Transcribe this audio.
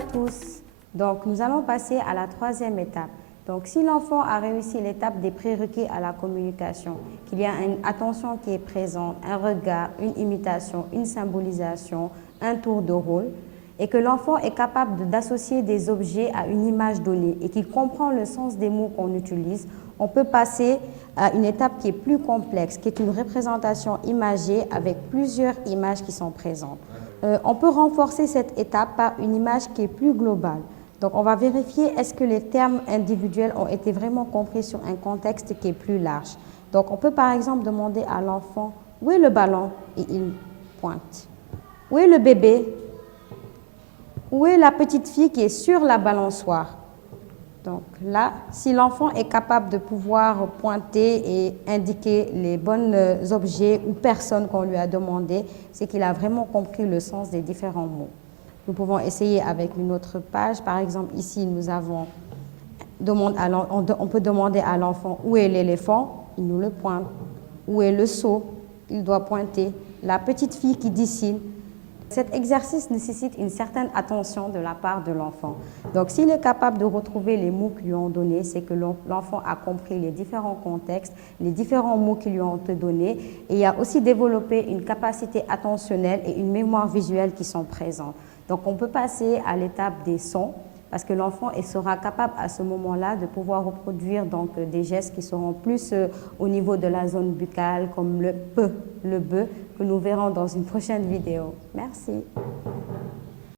à tous. Donc, nous allons passer à la troisième étape. Donc, si l'enfant a réussi l'étape des prérequis à la communication, qu'il y a une attention qui est présente, un regard, une imitation, une symbolisation, un tour de rôle, et que l'enfant est capable d'associer des objets à une image donnée et qu'il comprend le sens des mots qu'on utilise, on peut passer à une étape qui est plus complexe, qui est une représentation imagée avec plusieurs images qui sont présentes. On peut renforcer cette étape par une image qui est plus globale. Donc, on va vérifier est-ce que les termes individuels ont été vraiment compris sur un contexte qui est plus large. Donc, on peut par exemple demander à l'enfant « Où est le ballon ?» et il pointe. « Où est le bébé ?» Où est la petite fille qui est sur la balançoire? Donc là, si l'enfant est capable de pouvoir pointer et indiquer les bons objets ou personnes qu'on lui a demandé, c'est qu'il a vraiment compris le sens des différents mots. Nous pouvons essayer avec une autre page. Par exemple, ici, on peut demander à l'enfant où est l'éléphant, il nous le pointe. Où est le seau, il doit pointer. La petite fille qui dessine. Cet exercice nécessite une certaine attention de la part de l'enfant. Donc, s'il est capable de retrouver les mots qu'ils lui ont donnés, c'est que l'enfant a compris les différents contextes, les différents mots qui lui ont été donnés, et il a aussi développé une capacité attentionnelle et une mémoire visuelle qui sont présentes. Donc, on peut passer à l'étape des sons, parce que l'enfant sera capable à ce moment-là de pouvoir reproduire donc, des gestes qui seront plus au niveau de la zone buccale, comme le P, le B, que nous verrons dans une prochaine vidéo. Merci.